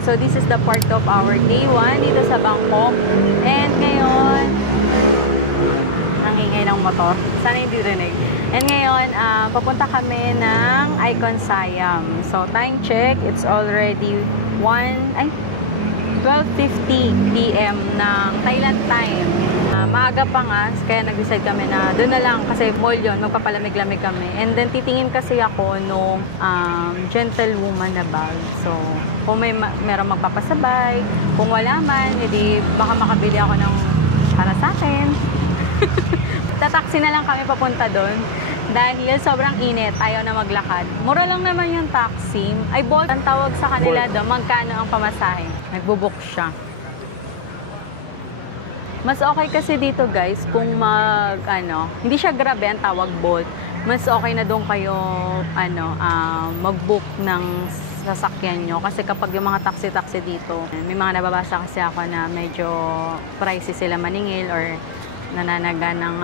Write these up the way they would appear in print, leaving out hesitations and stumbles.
vlog. So this is the part of our day 1 dito sa Bangkok. And ngayon, nangingay ng motor. Sana hindi rinig. And ngayon, papunta kami ng Icon Siam. So time check, it's already 12:50 PM ng Thailand time. Maaga pa nga, kaya nag-decide kami na doon na lang kasi mall yun, magpapalamig-lamig kami. And then titingin kasi ako nung gentlewoman na bag. So kung meron magpapasabay, kung wala man, hindi baka makabili ako ng para sa akin. Tataksi na lang kami papunta doon. Dahil sobrang init, ayaw na maglakad. Mura lang naman yung taxi. Ay, Bolt. Ang tawag sa kanila doon, magkano ang pamasahe. Nagbubook siya. Mas okay kasi dito guys, kung hindi siya Grab ang tawag Bolt. Mas okay na doon kayo, mag-book ng sasakyan nyo. Kasi kapag yung mga taxi-taxi dito, may mga nababasa kasi ako na medyo pricey sila maningil or nananaga ng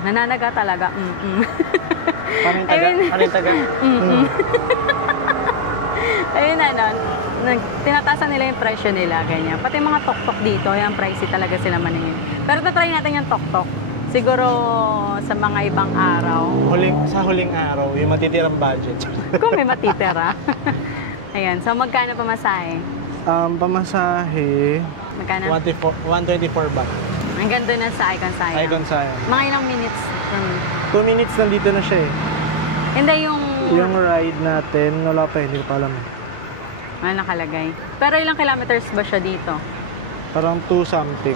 nananaga talaga. Parang taga. Ayun tinatasan nila yung presyo nila, ganyan. Pati mga tok-tok dito, yung pricey talaga sila maningin. Pero tatry natin yung tok-tok. Siguro sa mga ibang araw. Sa huling araw, yung matitirang budget. Kung may matitira. Ayan, so magkano pamasahe? Pamasahe, Magkano? 124 baht. Hanggang doon na sa Icon Siam. Icon Siam. Mga ilang minutes? 2 minutes nandito na siya eh. Hindi yung ride natin, wala pa, hindi ko pa alam. Ano nakalagay? Pero ilang kilometers ba siya dito? Parang 2 something.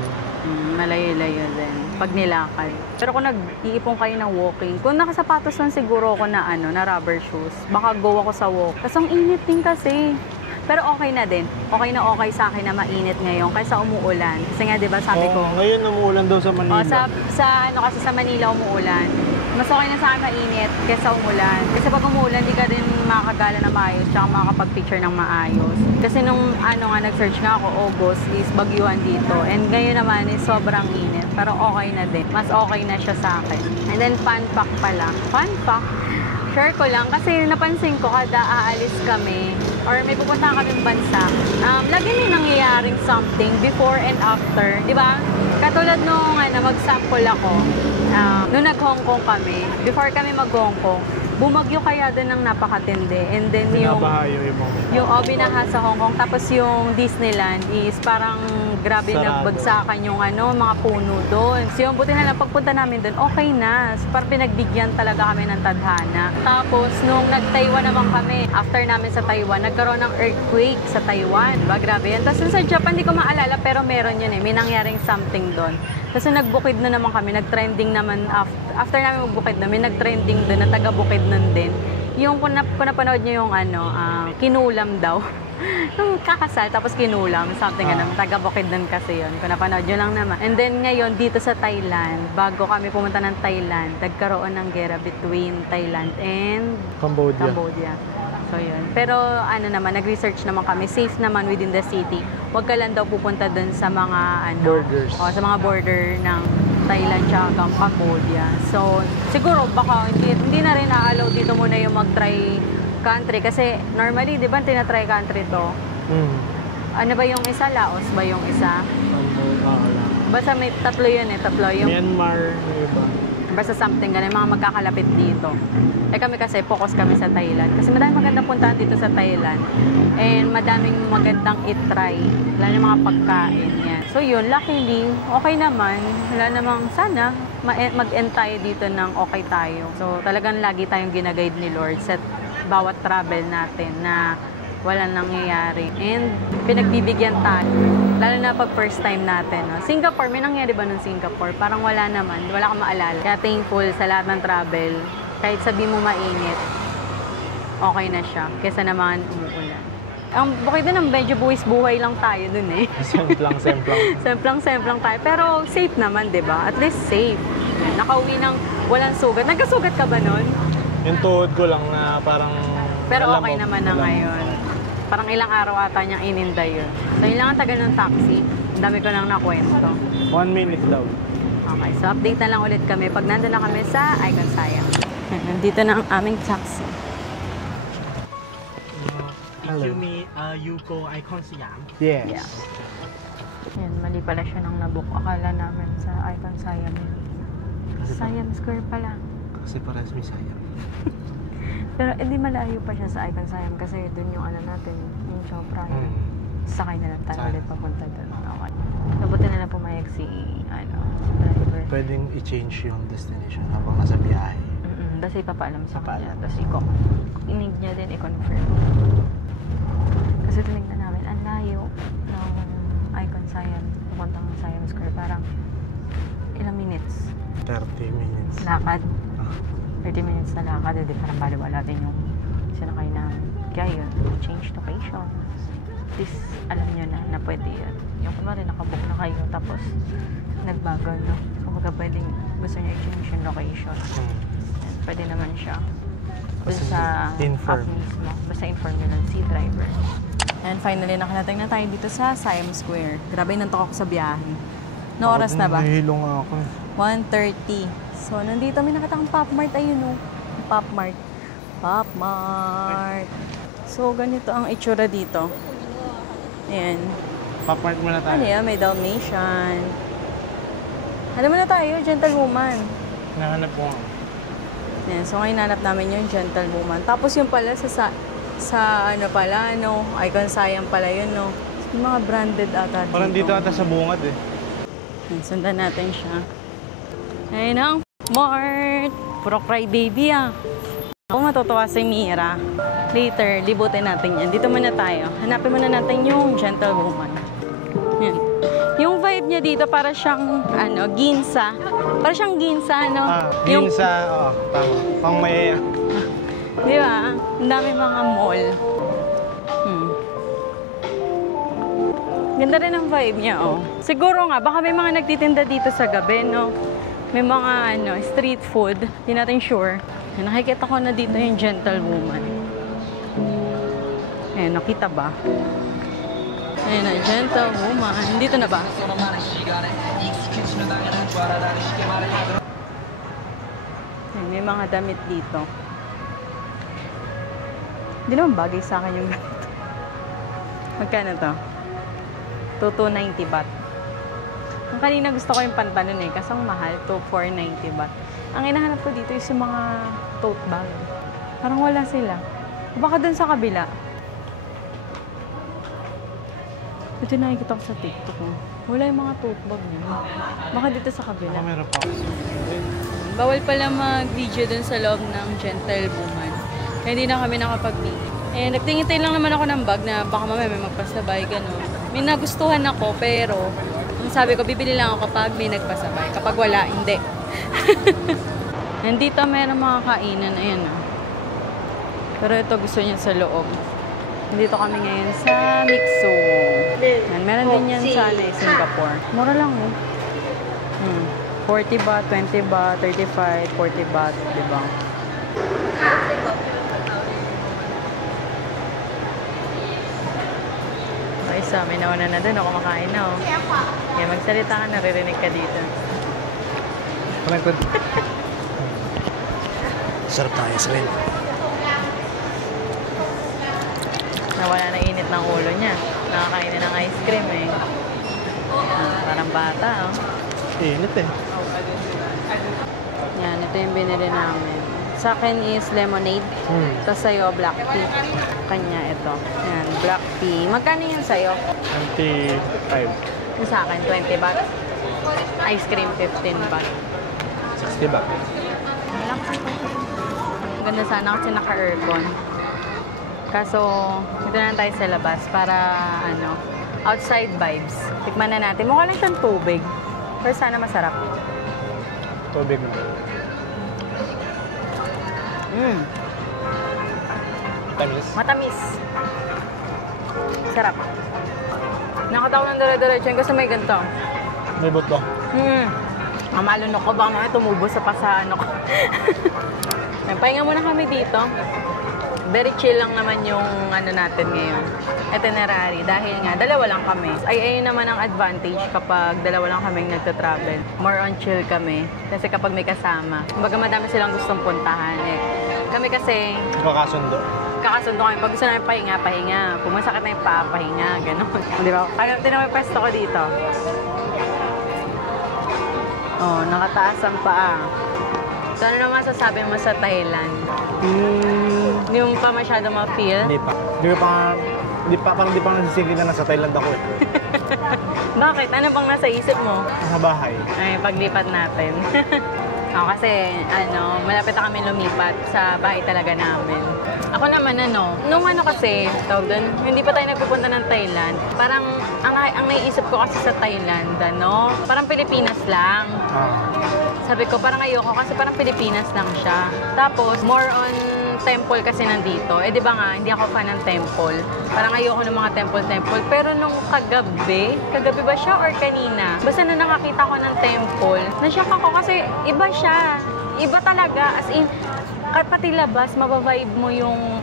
Malayo-layo din. Pag nilakad. Pero kung nag-iipon kayo ng walking, kung nakasapatos lang siguro ako na rubber shoes, baka go ako sa walk. Kasi ang init din kasi. Pero okay na din. Okay na okay sa akin na mainit ngayon kaysa umuulan. Kasi nga 'di ba sabi ko, ngayon umuulan daw sa Manila. Kasi sa Manila umuulan. Mas okay na sa akin mainit kaysa umulan. Kasi pag umuulan, di ka din makakagala na maayos tsaka makakapag-picture ng maayos. Kasi nung nag-search nga ako, August is bagyuhan dito. And ngayon naman is sobrang init. Pero okay na din. Mas okay na siya sa akin. And then fun fact pala. Fun fact, share ko lang kasi napansin ko kada aalis kami or may pupunta kaming bansa, lagi may nangyayaring something before and after, di ba? Katulad nung mag-sample ako, nung nag-Hong Kong kami, before kami mag-Hong Kong, bumagyo kaya din ng napakatindi. And then yung binaha sa Hong Kong. Tapos yung Disneyland is parang grabe nagbagsakan yung mga puno doon. So yung buti na lang pagpunta namin doon, okay na. So, parang pinagbigyan talaga kami ng tadhana. Tapos nung nag-Taiwan naman kami, after namin sa Taiwan, nagkaroon ng earthquake sa Taiwan. Diba? Grabe yan. Tapos sa Japan, di ko maalala, pero meron yun eh. May nangyaring something doon. Kasi nagbukid na naman kami, nag-trending naman after namin magbukid na, may nag-trending doon na taga-bukid nun din. Yung kung napanood nyo yung kinulam daw. Nung kakasal, tapos kinulam, something taga-bukid nun kasi yun. Kung napanood nyo lang naman. And then ngayon, dito sa Thailand, bago kami pumunta ng Thailand, nagkaroon ng gera between Thailand and Cambodia. So yun. Pero naman, nag-research naman kami, safe naman within the city. Huwag ka lang daw pupunta dun sa mga borders. Sa mga border ng Thailand tsaka Cambodia. So siguro baka hindi na rin na-allow dito muna yung mag-try country kasi normally, di ba, tinatry country to? Ano ba yung isa? Laos ba yung isa? Basta may tatlo yun yung Myanmar, iba. Basta something ganun, mga magkakalapit dito. Kami kasi, focus kami sa Thailand. Kasi madaming magandang puntahan dito sa Thailand. And madaming magandang i-try. Lalo yung mga pagkain. Yan. So yun, luckily, okay naman. Wala namang sana mag-end tayo dito ng okay tayo. So talagang lagi tayong ginaguide ni Lord sa bawat travel natin na walang nangyayari. And pinagbibigyan tayo. Lalo na pag first time natin. Singapore, may nangyari ba ng Singapore? Parang wala naman. Wala kang maalala. Kaya thankful sa lahat ng travel. Kahit sabi mo mainit, okay na siya. Kesa naman umuulan. Ang bukid doon, medyo buwis-buhay lang tayo dun eh. Semplang tayo. Pero safe naman, di ba? At least safe. Nakauwi ng walang sugat. Nagkasugat ka ba nun? Yung tuhod ko lang na parang... Pero okay naman na ngayon. Parang ilang araw ata niyang ininday yun. So yun lang ang tagal ng taxi. Ang dami ko nang nakwento. 1 minute daw. Okay, so update na lang ulit kami pag nandun na kami sa Icon Siam. Nandito na ang aming taxi. Hello. Yuko Icon Siam. Yes. Yeah. Yan, mali pala siya nang nabook. Akala namin sa Icon Siam. Siam Square pala. Kasi parehas may sayang. Pero hindi malayo pa siya sa Icon Siam kasi dun yung ano natin, yung Chopra. Sakay na lang tayo Sakay. ulit papunta dun. Okay. Nabuti na lang pumayag si driver. Pwedeng i-change yung destination habang nasa biyahe. Basta ipapaalam sa kanya. Papaalam. Tapos inig niya din i-confirm. Kasi tinignan namin, ang layo ng Icon Siam, pupuntang Siam Square. Parang ilang minutes. 30 minutes. Lakad. Ah. 30 minutes na lakad. Hindi parang baliwala din yung sinakay namin. Kaya yun, change locations. At least alam nyo na pwede yun. Yung kunwari nakabook na kayo tapos nagbago, no? So kung pwedeng gusto nyo i-change yung location. Yan, pwede naman siya. Dun Basta sa inform. app mismo. Basta inform nyo lang si driver. And finally, nakarating na tayo dito sa Siam Square. Grabe, nantok ako sa biyahe. No oras na ba? Nahihilo nga ako. 1:30. So, nandito may nakita kang Pop Mart. Ayun, oh. Pop Mart. Pop Mart. So, ganito ang itsura dito. Ayan. Papark muna tayo. Ano yan? May Dalmatian. Alam mo na tayo, gentlewoman. Nahanap ko nga. Ayan. So, ngayon nanap namin yung gentlewoman. Tapos yung pala sa ano pala, no? Icon Siam pala yun, no? Yung mga branded ata dito. Parang dito ata sa bungad eh. Ayan, sundan natin siya. Ayun ang Mart. Puro cry baby ah. Ako matutuwa si Mira. Later, libutin natin yan. Dito muna tayo. Hanapin muna natin yung gentlewoman. Yan. Yung vibe niya dito para siyang ginsa. Para siyang ginsa, no? Yung sa, tama. Pang may... Di ba? Ang dami mga mall. Ganda rin ang vibe niya, oh. Siguro nga, baka may mga nagtitinda dito sa gabi, no? May mga, street food. Hindi natin sure. Nakikita ko na dito yung gentlewoman. Ayan, nakita ba? Ayan na, gentlewoman. Dito na ba? Ayan, may mga damit dito. Hindi naman bagay sa akin yung ganito. Magkano to? 2,290 baht. Ang kanina gusto ko yung pantalon eh, kasi ang mahal, 2,490 baht. Ang hinahanap ko dito is yung mga tote bag. Parang wala sila. O baka dun sa kabila. Ito nakikita ko sa TikTok. Oh. Wala yung mga tote bag niya. Baka dito sa kabila. Baka meron pa. Bawal pala mag-video dun sa loob ng gentlewoman. Kaya hindi na kami nakapag-video. Eh, nagtingin lang naman ako ng bag na baka mamaya may magpasabay, gano'n. May nagustuhan ako, pero ang sabi ko, bibili lang ako kapag may nagpasabay. Kapag wala, hindi. Nandito mayroong mga kainan, ayan ah. Pero ito gusto niya sa loob. Nandito kami ngayon sa Mixo. Yan, meron din yan sa Singapore. Mura lang oh. 40 baht, 20 baht, 35, 40 baht, diba? Okay, so may nauna na doon. Ako kumakain na oh. Yan, magsalita ka, naririnig ka dito. Parang sarap tayo sa rin. Nawala na init ng ulo niya. Nakakain na ng ice cream eh. Parang bata oh. Init eh. Yan, ito yung binili namin. Sa akin is lemonade. Tapos sa'yo, black tea. Kanya ito. Yan, black tea. Magkano yun sa'yo? 25. Yung sa akin, 20 baht. Ice cream, 15 baht. 60 ba? Ang ganda sana kasi naka-aircon. Kaso, dito na tayo sa labas para, outside vibes. Tikman na natin. Mukha lang siyang tubig. Pero sana masarap. Tubig mo. Tamis. Matamis. Sarap. Nakatawa ng dire-diretso kasi may ganito. May buto. Ang malunok ko, baka mga tumubo sa pasano ko. Pahinga muna kami dito. Very chill lang naman yung natin ngayon. Itinerary. Dahil nga, dalawa lang kami. Ayun naman ang advantage kapag dalawa lang kaming nagta-travel. More on chill kami. Kasi kapag may kasama. Kumbaga madami silang gustong puntahan eh. Kami kasi, Kakasundo. magkakasundo kami. Pag gusto namin pahinga, pahinga. Kung masakit na yung paa, pahinga. Ganon. Di ba? Kaya tinan mo yung pwesto ko dito. Oh, nakataas ang paa. So, ano naman sasabi mo sa Thailand? Hindi mo pa masyado ma-feel? Hindi pa. Parang di pa nasisingin na nasa Thailand ako eh. Bakit? Ano bang nasa isip mo? Nasa bahay. Ay, paglipat natin. Kasi, malapit na kami lumipat sa bahay talaga namin. Ako naman, nung kasi, tawag doon, hindi pa tayo nagpupunta ng Thailand. Parang, ang naiisip ko kasi sa Thailand, parang Pilipinas lang. Sabi ko, parang ayoko kasi parang Pilipinas lang siya. Tapos, more on temple kasi nandito. Di ba nga, hindi ako fan ng temple. Parang ayoko ng mga temple. Pero nung kagabi ba siya or kanina? Basta na nakakita ko ng temple, na-shock ako kasi iba siya. Iba talaga. As in, pati labas, mabavibe mo yung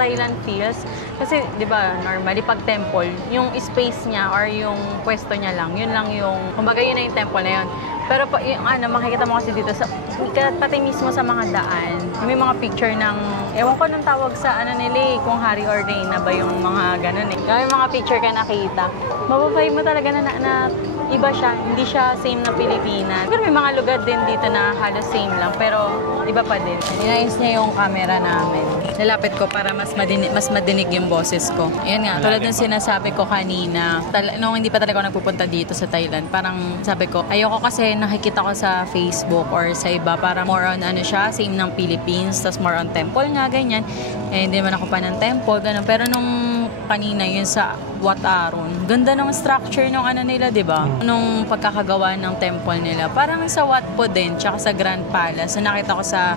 Thailand feels. Kasi, di ba, normally pag temple, yung space niya or yung pwesto niya lang, yun lang yung, kumbaga yun na yung temple na yun. Pero yung makikita mo kasi dito, pati mismo sa mga daan, may mga picture ng, ewan ko nung tawag sa nila kung Hari or Reyna ba yung mga ganun eh. May mga picture ka nakita, mabavibe mo talaga na iba siya, hindi siya same na Pilipinas. Pero may mga lugar din dito na halos same lang, pero iba pa din. Inayos niya yung camera namin. Nilapit ko para mas madinig yung boses ko. Ayan nga, tulad ng sinasabi ko kanina, nung hindi pa talaga ako nagpupunta dito sa Thailand, parang sabi ko, ayoko kasi nakikita ko sa Facebook or sa iba, para more on siya, same ng Philippines, tas more on temple nga, ganyan. Eh, hindi naman ako pa ng temple, ganun. Pero nung kanina, yun sa Wat Arun, ganda ng structure ng nila, di ba? Nung pagkakagawa ng temple nila. Parang sa Wat Po din, tsaka sa Grand Palace. So, nakita ko sa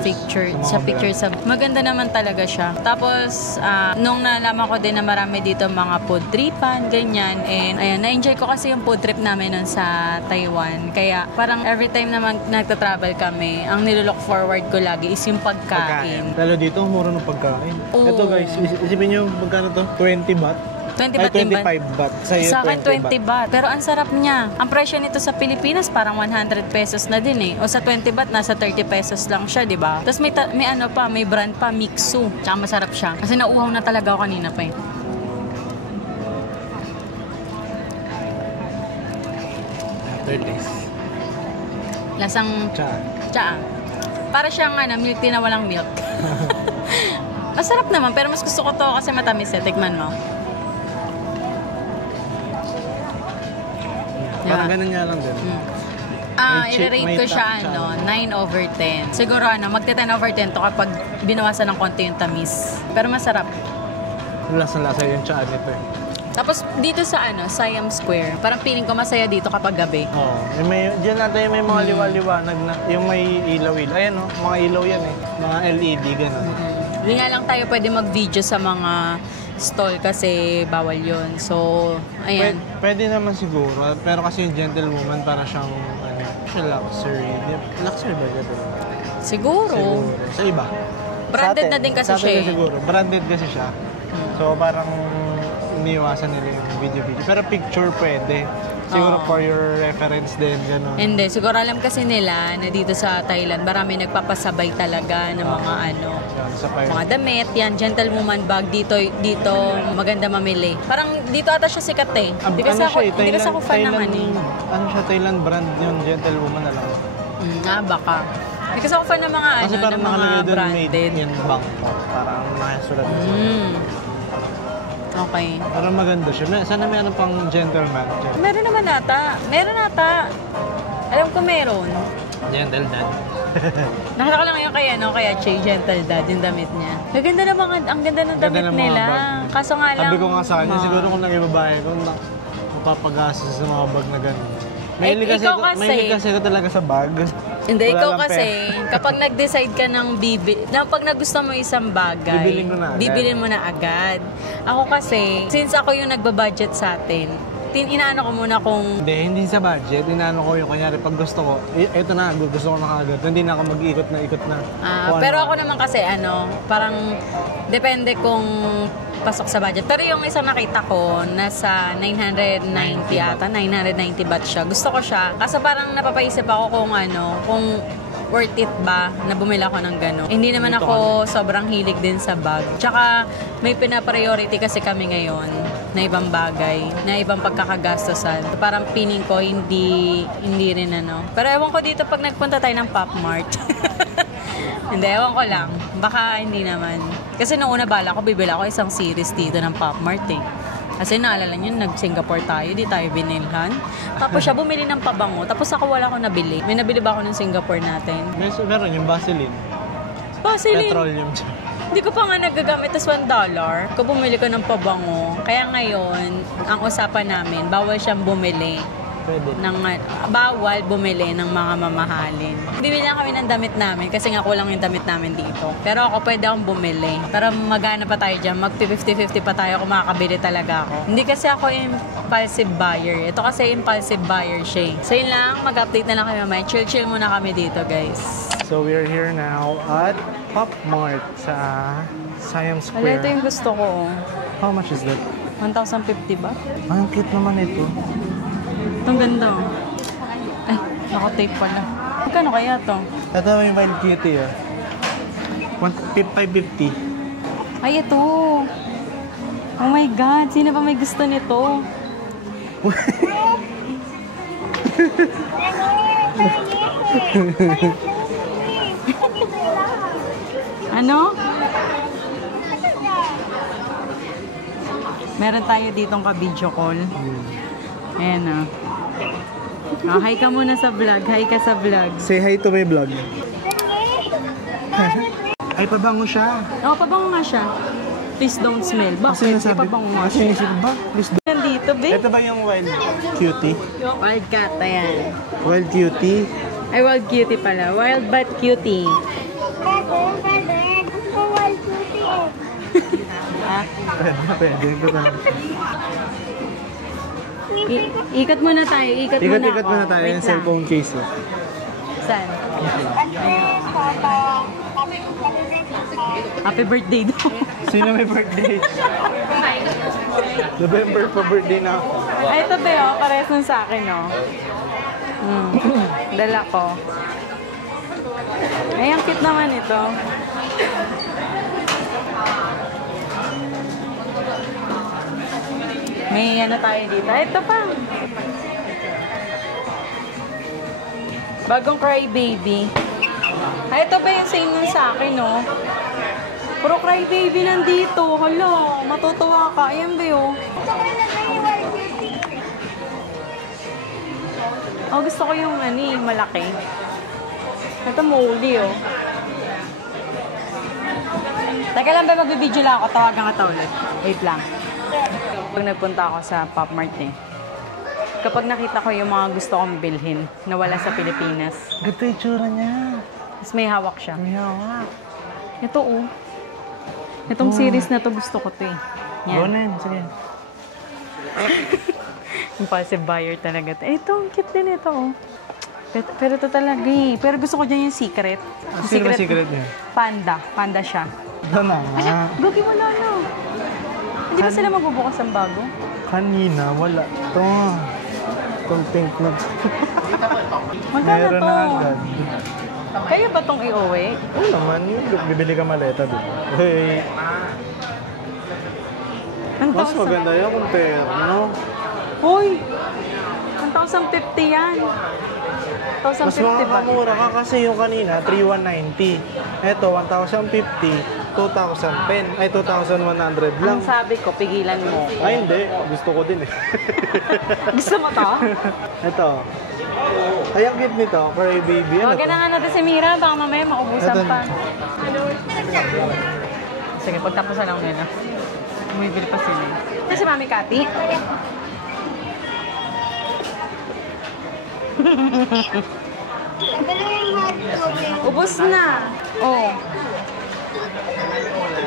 pictures, maganda naman talaga siya. Tapos, nung nalaman ko din na marami dito mga food tripan, ganyan. And, ayan, na-enjoy ko kasi yung food trip namin nun sa Taiwan. Kaya, parang every time naman nagta-travel kami, ang nilook forward ko lagi is yung pagkain. Lalo dito, mura ng pagkain. Oo. Ito guys, isipin nyo magkano to? 20 baht? 20 baht din ba? 25 baht. Sa akin 20 baht. Pero ang sarap niya. Ang presyo nito sa Pilipinas parang 100 pesos na din eh. O sa 20 baht nasa 30 pesos lang siya, di ba? Tapos may brand pa, Mixu. Tsaka masarap siya. Kasi nauuhaw na talaga ako kanina pa eh. Third days. Lasang tsaa. Para siyang milk tea na walang milk. Masarap naman, pero mas gusto ko to kasi matamis eh. Tikman mo. Parang ganun nga lang din. I-rate ko siya 9/10. Siguro magte 10/10 to kapag binawasan ng konti yung tamis. Pero masarap. Lasa yung tsaa nito eh. Tapos dito sa Siam Square, parang feeling ko masaya dito kapag gabi. Oo. Diyan natin may mga liwa-liwanag na, yung may ilaw-ilaw. Ayan mga ilaw yan eh. Mga LED, gano'n. Hindi nga lang tayo pwede mag-video sa mga stall kasi bawal yon. So, ayan. Pwede naman siguro. Pero kasi yung gentlewoman para siyang luxury. Luxury ba dito? Siguro. Sa iba. Branded na din kasi siya. Siguro. Branded kasi siya. So parang iniiwasan nila yung video. Pero picture pwede. Siguro for your reference din, gano'n. Hindi. Siguro alam kasi nila na dito sa Thailand, marami nagpapasabay talaga ng mga mga damit. Yan, gentlewoman bag. Dito maganda mamili. Parang dito ata siya sikat eh. Hindi kasi ako fan naman eh. Ano siya, Thailand brand yung gentlewoman na lang. Baka. Hindi kasi ako fan ng mga kasi parang ng mga branded. Made in Bangkok. Parang nakasulat na siya. Okay. Parang maganda siya. Sana may pang gentleman dyan. Meron naman ata. Alam ko meron. Gentle Dad. Nakita ko lang yung kaya Che, Gentle Dad, yung damit niya. Ang ganda ng damit nila. Kaso nga lang. Sabi ko nga sa kanya, siguro kung nag-ibabae ko, mapapagastos sa mga bag na gano'n. Mahilig kasi ako talaga sa bag. Hindi, ikaw kasi, kapag nag-decide ka ng pag nagustuhan mo isang bagay, bibilin mo na agad. Ako kasi, since ako yung nagbabudget sa atin, inaano ko muna kung... Hindi sa budget. Inaano ko yung kanyari pag gusto ko, eto na, gusto ko na kagad. Hindi na ako mag-iikot na. Pero ako naman kasi, parang depende kung pasok sa budget. Pero yung isang nakita ko, nasa 990 ata, 990 baht siya. Gusto ko siya. Kasi parang napapaisip ako kung worth it ba na bumili ako ng gano'n? Hindi naman ako sobrang hilig din sa bag. Tsaka may pina-priority kasi kami ngayon na ibang bagay, na ibang pagkakagastosan. Parang pining ko, hindi rin ano. Pero ewan ko dito pag nagpunta tayo ng Pop Mart. Hindi, ewan ko lang. Baka hindi naman. Kasi noong una bala ko, bibili ako isang series dito ng Pop Mart eh. Kasi naalala nyo, nag-Singapore tayo, di tayo binilhan. Tapos siya bumili ng pabango, tapos ako wala akong nabili. May nabili ba ako ng Singapore natin? Meron yung Vaseline. Vaseline! Petroleum. Hindi ko pa nga nagagamit, tas $1. Kung bumili ko ng pabango, kaya ngayon, ang usapan namin, bawal siyang bumili. Pwede. Bawal bumili ng mga mamahalin. Bibili lang kami ng damit namin kasi nga kulang yung damit namin dito. Pero ako pwede akong bumili. Pero magana pa tayo dyan. Mag 50-50 pa tayo kung makakabili talaga ako. Hindi kasi ako impulsive buyer. Ito kasi impulsive buyer siya. So yun lang, mag-update na lang kami mamaya. Chill-chill muna kami dito, guys. So we're here now at Pop Mart sa Siam Square. Wala, ito yung gusto ko. How much is that? 1,050 ba? Ang cute naman ito. Itong ganda. Ay, naka-tape pala. Magkano kaya to? Ito may Wild Cutie ah. 550. Ay, ito. Oh my God, sino ba may gusto nito? Ano? Meron tayo ditong ka-video call. Ayan ah. Oh, hi ka muna sa vlog. Hi ka sa vlog. Say hi to my vlog. Ay, pabango siya. Oh, pabango nga siya. Please don't smell. Bakit? Ay, pabango nga siya. Kasi ba? Please don't. Nandito, babe. Ito ba yung Wild Cutie? Wild cat, ayan. Wild Cutie? Ay, wild cutie pala. Wild but cutie. Pwede. Ikot muna tayo. Ikot muna ako. Ikot muna tayo Wait yung lang. cellphone case. Saan? Happy birthday daw. Sino may birthday? November pa birthday na ako. Ay, ito ba yun? Parehas nun sa akin, no? Dala ko. Ay, ang cute naman ito. May ano tayo dito. Ay, ito pa. Bagong Cry Baby. Ay, ito ba yung same nun sa akin, no? Puro Cry Baby nandito. Hala, matutuwa ka. Ayan ba yun? Oh, gusto ko yung malaki. Ito muli, oh. Teka lang ba, magbibideo lang ako. Tawagan ka ulit. Wait lang. Pag nagpunta ako sa Pop Mart kapag nakita ko yung mga gusto kong bilhin na wala sa Pilipinas, Ganda yung tsura niya. tapos may hawak siya. May hawak. Ito, oh. Itong series na to gusto ko to, eh. Go Yan. na yun. Sige. Impulsive buyer talaga to. Eh, ito, ang cute din ito, oh. Pero ito talaga, eh. Pero gusto ko dyan yung secret. Yung Sino ba secret niya? Panda. Panda siya. Ito na nga. Gogi, wala na. Hindi ba sila magbubukas ng bago? Kanina, wala. Ito. Itong pink na. Magkano Meron to? na agad. Kaya ba itong i-uwi? Oo naman, yung bibili ka maleta dito. Hey, mas maganda yung kung terno. Hoy! 1,050 yan. 1,050 Mas ba? makakamura ka kasi yung kanina, 3,190. Ito, 1,050, 2,010. Ay, 2,100 lang. Ang sabi ko, pigilan mo ko. Ay, hindi. Gusto ko din eh. Gusto mo to? Ito. Ay, ang cute nito. Cry Baby. Ano Huwag ka to? na nga natin si Mira. Baka mamaya maubusan Ito. pa. Sige, pagtapusan lang nila. Bumibili pa sila. Ito si Mami Cathy. Ubus na. Oh.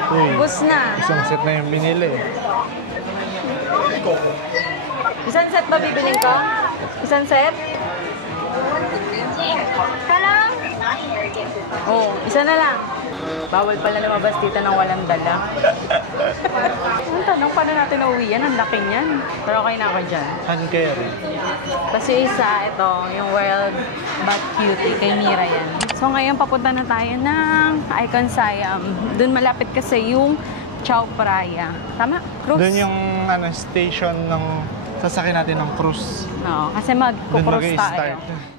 Uy, Ubus na. isang set na yung binili. Isang set ba bibiling ko? Isang set? Oo, isa na lang. Bawal pala lumabas dito ng walang dala. Ang tanong, paano natin nauwi yan? Ang laki niyan. Pero okay na ako dyan. Hand carry. Kasi isa, ito, yung Wild But Cutie, kay Mira yan. So ngayon papunta na tayo ng Icon Siam. Doon malapit kasi yung Chao Phraya. Tama? Cruise? Doon yung station ng sasakyan natin ng cruise. Oo, kasi Doon mag-cruise tayo. mag-start.